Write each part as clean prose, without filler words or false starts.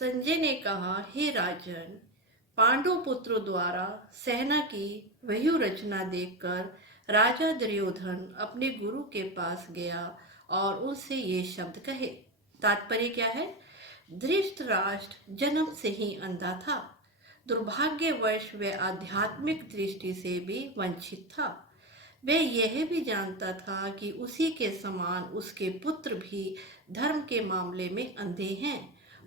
संजय ने कहा, हे राजन, पांडव पुत्रों द्वारा सेना की व्यूह रचना देखकर राजा दुर्योधन अपने गुरु के पास गया और उनसे ये शब्द कहे। तात्पर्य क्या है? धृतराष्ट्र जन्म से ही अंधा था। दुर्भाग्यवश वह आध्यात्मिक दृष्टि से भी वंचित था। वह यह भी जानता था कि उसी के समान उसके पुत्र भी धर्म के मामले में अंधे हैं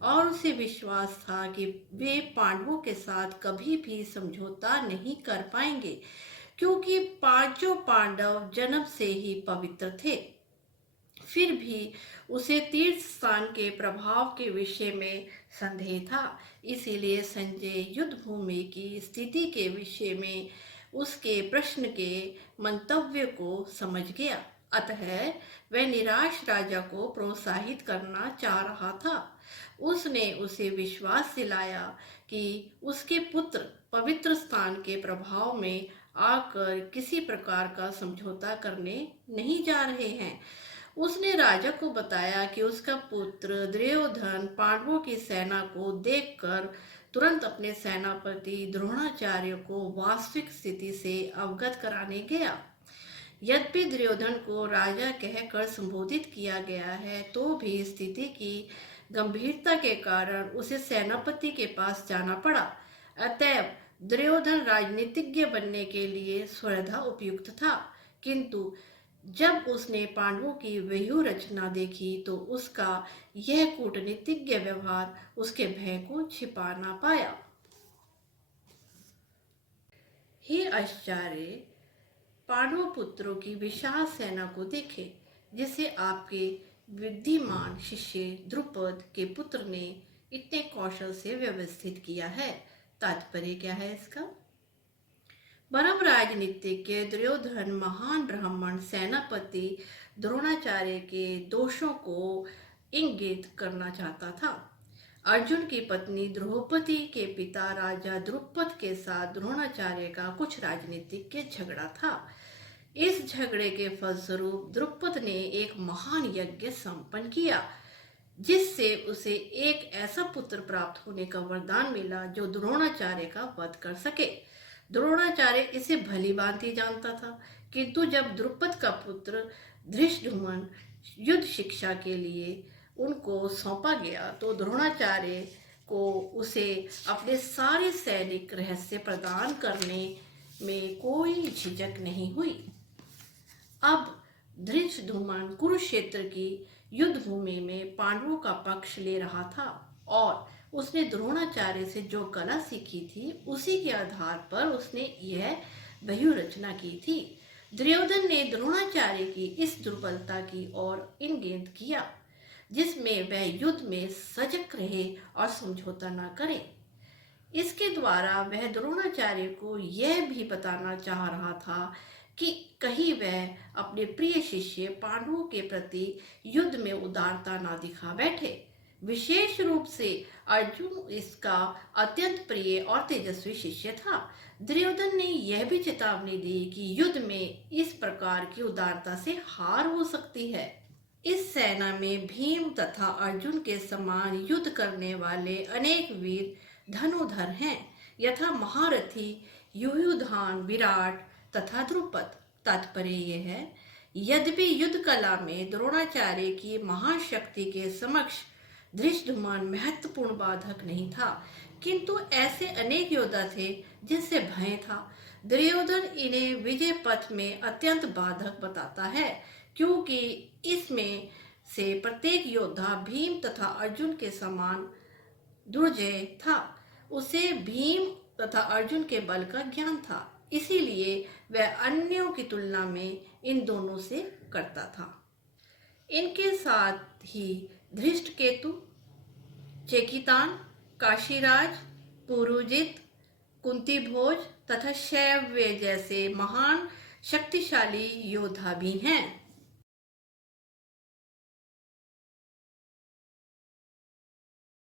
और उसे विश्वास था कि वे पांडवों के साथ कभी भी समझौता नहीं कर पाएंगे, क्योंकि पांचों पांडव जन्म से ही पवित्र थे। फिर भी उसे तीर्थ स्थान के प्रभाव के विषय में संदेह था। इसीलिए संजय युद्ध भूमि की स्थिति के विषय में उसके प्रश्न के मंतव्य को समझ गया। अतः वह निराश राजा को प्रोत्साहित करना चाह रहा था। उसने उसे विश्वास दिलाया कि उसके पुत्र पवित्र स्थान के प्रभाव में आकर किसी प्रकार का समझौता करने नहीं जा रहे हैं। उसने राजा को बताया कि उसका पुत्र दुर्योधन पांडवों की सेना को देखकर तुरंत अपने सेनापति द्रोणाचार्य को वास्तविक स्थिति से अवगत कराने गया। यद्यपि दुर्योधन को राजा कहकर संबोधित किया गया है, तो भी स्थिति की गंभीरता के कारण उसे सेनापति के पास जाना पड़ा। अतएव दुर्योधन राजनीतिज्ञ बनने के लिए स्वतः उपयुक्त था, किंतु जब उसने पांडवों की व्यूह रचना देखी तो उसका यह कूटनीतिज्ञ व्यवहार उसके भय को छिपा ना पाया। हे आचार्य, पांडव पुत्रों की विशाल सेना को देखे, जिसे आपके विद्यमान शिष्य द्रुपद के पुत्र ने इतने कौशल से व्यवस्थित किया है। तात्पर्य क्या है इसका? परम राजनीतिज्ञ दुर्योधन महान ब्राह्मण सेनापति द्रोणाचार्य के दोषों को इंगित करना चाहता था। अर्जुन की पत्नी द्रौपदी के पिता राजा द्रुपद के साथ द्रोणाचार्य का कुछ राजनीतिक झगड़ा था। इस झगड़े के फलस्वरूप द्रुपद ने एक महान यज्ञ संपन्न किया, जिससे उसे एक ऐसा पुत्र प्राप्त होने का वरदान मिला जो द्रोणाचार्य का वध कर सके। द्रोणाचार्य इसे भली भांति जानता था, किंतु जब द्रुपद का पुत्र धृष्टद्युम्न युद्ध शिक्षा के लिए उनको सौंपा गया तो द्रोणाचार्य को उसे अपने सारे सैनिक रहस्य प्रदान करने में कोई झिझक नहीं हुई। अब धृष्टद्युम्न कुरुक्षेत्र की युद्ध भूमि में पांडवों का पक्ष ले रहा था और उसने द्रोणाचार्य से जो कला सीखी थी उसी के आधार पर उसने यह व्यूह रचना की थी। दुर्योधन ने द्रोणाचार्य की इस दुर्बलता की ओर इंगित किया, जिसमें वह युद्ध में सजग रहे और समझौता न करे। इसके द्वारा वह द्रोणाचार्य को यह भी बताना चाह रहा था कि कहीं वह अपने प्रिय शिष्य पांडवों के प्रति युद्ध में उदारता न दिखा बैठे। विशेष रूप से अर्जुन इसका अत्यंत प्रिय और तेजस्वी शिष्य था। दुर्योधन ने यह भी चेतावनी दी कि युद्ध में इस प्रकार की उदारता से हार हो सकती है। इस सेना में भीम तथा अर्जुन के समान युद्ध करने वाले अनेक वीर धनुधर हैं, यथा महारथी युयुधान, विराट तथा द्रुपद। तात्पर्य यह है, यद्यपि युद्ध कला में द्रोणाचार्य की महाशक्ति के समक्ष धृष्टद्युम्न महत्वपूर्ण बाधक नहीं था, किंतु ऐसे अनेक योद्धा थे जिनसे भय था। दुर्योधन इन्हें विजय पथ में अत्यंत बाधक बताता है, क्योंकि इसमें से प्रत्येक योद्धा भीम तथा अर्जुन के समान दुर्जय था। उसे भीम तथा अर्जुन के बल का ज्ञान था, इसीलिए वह अन्यों की तुलना में इन दोनों से करता था। इनके साथ ही धृष्टकेतु, चेकितान, काशीराज, पुरुजित, कुंतीभोज तथा शैव्य जैसे महान शक्तिशाली योद्धा भी हैं।